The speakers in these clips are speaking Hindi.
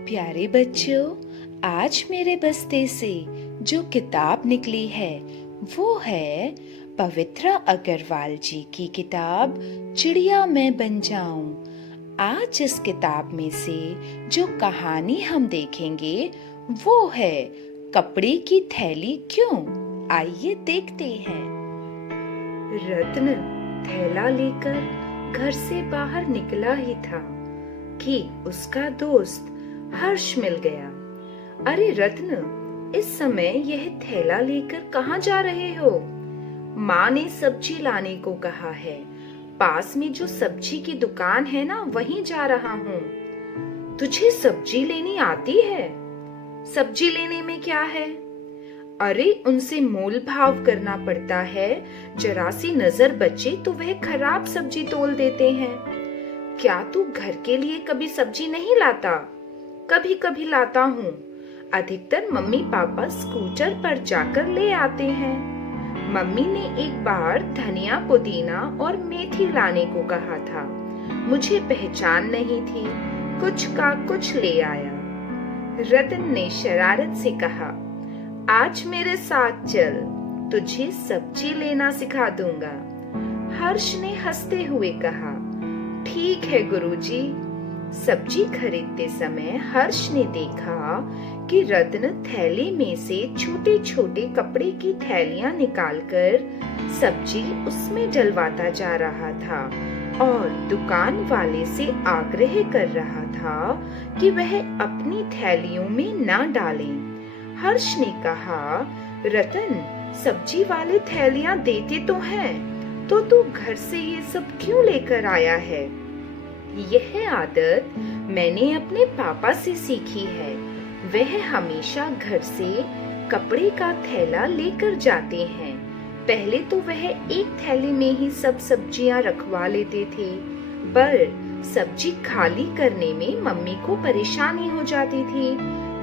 प्यारे बच्चों, आज मेरे बस्ते से जो किताब निकली है वो है पवित्रा अग्रवाल जी की किताब चिड़िया मैं बन जाऊं। आज इस किताब में से जो कहानी हम देखेंगे वो है कपड़े की थैली क्यों। आइए देखते हैं। रत्न थैला लेकर घर से बाहर निकला ही था कि उसका दोस्त हर्ष मिल गया। अरे रत्न, इस समय यह थैला लेकर कहाँ जा रहे हो? माँ ने सब्जी लाने को कहा है। पास में जो सब्जी की दुकान है ना, वहीं जा रहा हूँ। तुझे सब्जी लेनी आती है? सब्जी लेने में क्या है? अरे उनसे मोल भाव करना पड़ता है। जरा सी नजर बचे तो वह खराब सब्जी तोल देते हैं। क्या तू घर के लिए कभी सब्जी नहीं लाता? कभी कभी लाता हूँ। अधिकतर मम्मी पापा स्कूटर पर जाकर ले आते हैं। मम्मी ने एक बार धनिया, पुदीना और मेथी लाने को कहा था। मुझे पहचान नहीं थी, कुछ का कुछ ले आया। रतन ने शरारत से कहा, आज मेरे साथ चल, तुझे सब्जी लेना सिखा दूंगा। हर्ष ने हंसते हुए कहा, ठीक है गुरुजी। सब्जी खरीदते समय हर्ष ने देखा कि रत्न थैली में से छोटे छोटे कपड़े की थैलियां निकालकर सब्जी उसमें डलवाता जा रहा था और दुकान वाले से आग्रह कर रहा था कि वह अपनी थैलियों में ना डाले। हर्ष ने कहा, रतन, सब्जी वाले थैलियां देते तो हैं, तो तू घर से ये सब क्यों लेकर आया है? यह आदत मैंने अपने पापा से सीखी है। वह हमेशा घर से कपड़े का थैला लेकर जाते हैं। पहले तो वह एक थैली में ही सब सब्जियां रखवा लेते थे, पर सब्जी खाली करने में मम्मी को परेशानी हो जाती थी।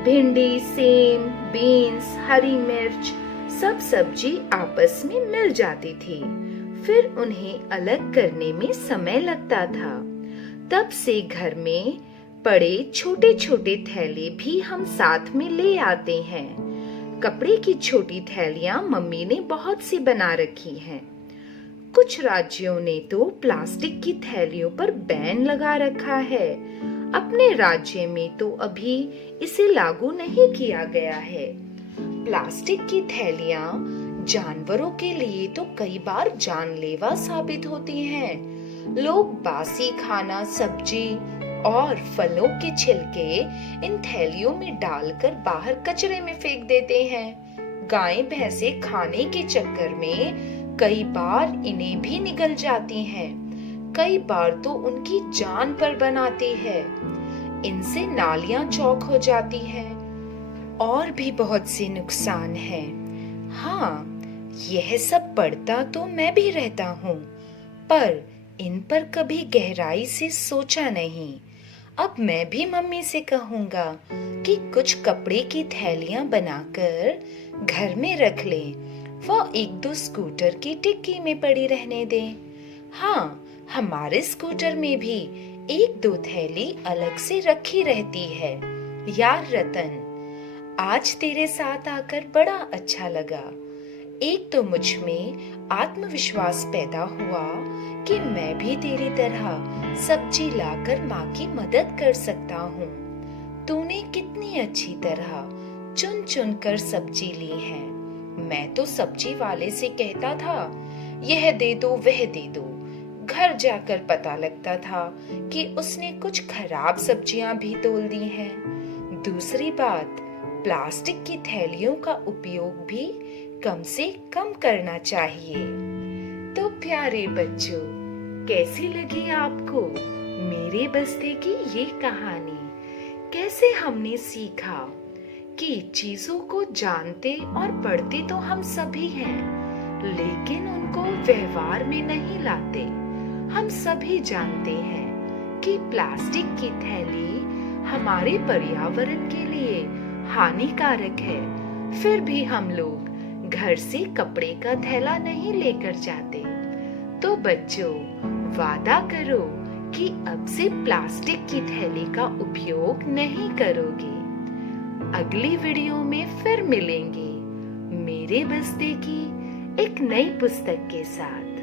भिंडी, सेम, बीन्स, हरी मिर्च, सब सब्जी आपस में मिल जाती थी। फिर उन्हें अलग करने में समय लगता था। तब से घर में पड़े छोटे छोटे थैले भी हम साथ में ले आते हैं। कपड़े की छोटी थैलियां मम्मी ने बहुत सी बना रखी हैं। कुछ राज्यों ने तो प्लास्टिक की थैलियों पर बैन लगा रखा है। अपने राज्य में तो अभी इसे लागू नहीं किया गया है। प्लास्टिक की थैलियां जानवरों के लिए तो कई बार जानलेवा साबित होती हैं। लोग बासी खाना, सब्जी और फलों के छिलके इन थैलियों में डालकर बाहर कचरे में फेंक देते हैं। गायें भैंसे खाने के चक्कर में कई बार इन्हें भी निगल जाती हैं। कई बार तो उनकी जान पर बनाती है। इनसे नालियां चौक हो जाती हैं और भी बहुत से नुकसान हैं। हाँ, यह सब पढ़ता तो मैं भी रहता हूँ, पर इन पर कभी गहराई से सोचा नहीं। अब मैं भी मम्मी से कहूँगा कि कुछ कपड़े की थैलियां बनाकर घर में रख लें, वो एक दो स्कूटर की डिक्की में पड़ी रहने दें। हाँ, हमारे स्कूटर में भी एक दो थैली अलग से रखी रहती है। यार रतन, आज तेरे साथ आकर बड़ा अच्छा लगा। एक तो मुझ में आत्मविश्वास पैदा हुआ कि मैं भी तेरी तरह सब्जी लाकर माँ की मदद कर सकता हूँ। तूने कितनी अच्छी तरह चुन चुन कर सब्जी ली है। मैं तो सब्जी वाले से कहता था, यह दे दो, वह दे दो। घर जाकर पता लगता था कि उसने कुछ खराब सब्जियां भी तोल दी हैं। दूसरी बात, प्लास्टिक की थैलियों का उपयोग भी कम से कम करना चाहिए। तो प्यारे बच्चों, कैसी लगी आपको मेरे बस्ते की ये कहानी? कैसे हमने सीखा कि चीजों को जानते और पढ़ते तो हम सभी हैं, लेकिन उनको व्यवहार में नहीं लाते। हम सभी जानते हैं कि प्लास्टिक की थैली हमारे पर्यावरण के लिए हानिकारक है, फिर भी हम लोग घर से कपड़े का थैला नहीं लेकर जाते। तो बच्चों, वादा करो कि अब से प्लास्टिक की थैली का उपयोग नहीं करोगे। अगली वीडियो में फिर मिलेंगे मेरे बस्ते की एक नई पुस्तक के साथ।